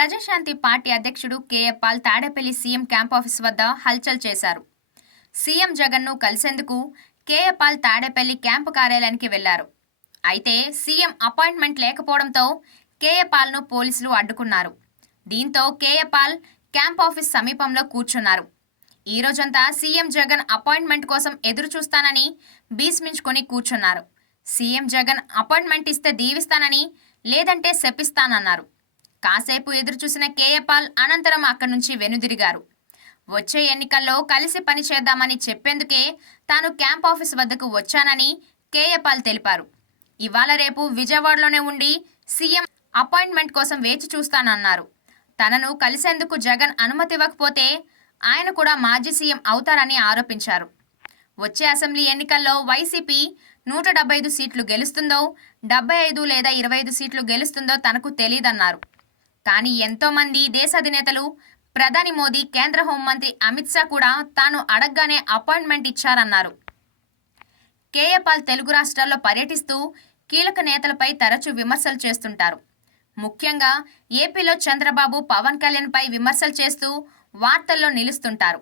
Praja Shanti party అధ్యక్షుడు KA Paul Tadepalli CM camp office వద్ద హల్చల్ చేశారు. సీఎం జగన్ను కలిసేందుకు కేఏ పాల్ తాడేపల్లి క్యాంపు కార్యాలయానికి వెళ్లారు. అయితే సీఎం అపాయింట్మెంట్ లేకపోవడంతో కేఏ పాల్ను పోలీసులు అడ్డుకున్నారు. దీంతో కేఏ పాల్ క్యాంప్ ఆఫీస్ సమీపంలో కూర్చున్నారు. ఈ రోజంతా సీఎం జగన్ అపాయింట్మెంట్ కోసం ఎదురు చూస్తానని భీష్మించుకొని కూర్చున్నారు. సీఎం జగన్ అపాయింట్మెంట్ ఇస్తే దీవిస్తానని, లేదంటే శపిస్తానన్నారు. కాసేపు ఎదురుచూసిన కేఏ పాల్ అనంతరం అక్కడి నుంచి వెనుదిరిగారు. వచ్చే ఎన్నికల్లో కలిసి పనిచేద్దామని చెప్పేందుకే తాను క్యాంప్ ఆఫీస్ వద్దకు వచ్చానని కేఏ పాల్ తెలిపారు. ఇవాళ రేపు విజయవాడలోనే ఉండి సీఎం అపాయింట్మెంట్ కోసం వేచి చూస్తానన్నారు. తనను కలిసేందుకు జగన్ అనుమతి ఇవ్వకపోతే ఆయన కూడా మాజీ సీఎం అవుతారని ఆరోపించారు. వచ్చే అసెంబ్లీ ఎన్నికల్లో వైసీపీ 175 సీట్లు గెలుస్తుందో, 75 లేదా 25 సీట్లు గెలుస్తుందో తనకు తెలీదన్నారు. కానీ ఎంతో మంది దేశ అధినేతలు, ప్రధాని మోదీ, కేంద్ర హోంమంత్రి అమిత్ షా కూడా తాను అడగగానే అపాయింట్మెంట్ ఇచ్చారన్నారు. కేఏ పాల్ తెలుగు రాష్ట్రాల్లో పర్యటిస్తూ కీలక నేతలపై తరచూ విమర్శలు చేస్తుంటారు. ముఖ్యంగా ఏపీలో చంద్రబాబు, పవన్ కళ్యాణ్పై విమర్శలు చేస్తూ వార్తల్లో నిలుస్తుంటారు.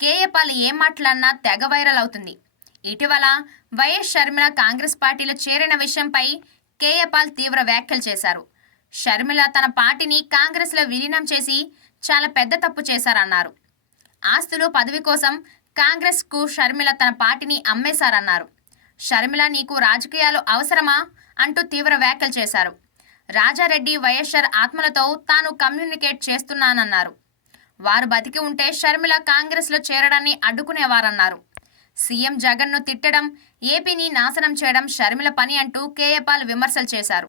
కేఏ పాల్ ఏం మాట్లాడినా తెగ వైరల్ అవుతుంది. ఇటీవల వైఎస్ షర్మిల కాంగ్రెస్ పార్టీలో చేరిన విషయంపై కేఏ పాల్ తీవ్ర వ్యాఖ్యలు చేశారు. షర్మిల తన పార్టీని కాంగ్రెస్లో విలీనం చేసి చాలా పెద్ద తప్పు చేశారన్నారు. ఆస్తులు, పదవి కోసం కాంగ్రెస్కు షర్మిల తన పార్టీని అమ్మేశారన్నారు. షర్మిల, నీకు రాజకీయాలు అవసరమా అంటూ తీవ్ర వ్యాఖ్యలు చేశారు. రాజారెడ్డి, వైఎస్ఆర్ ఆత్మలతో తాను కమ్యూనికేట్ చేస్తున్నానన్నారు. వారు బతికి ఉంటే షర్మిల కాంగ్రెస్లో చేరడాన్ని అడ్డుకునేవారన్నారు. సీఎం జగన్ను తిట్టడం, ఏపీని నాశనం చేయడం షర్మిల పని అంటూ కేఏ పాల్ విమర్శలు చేశారు.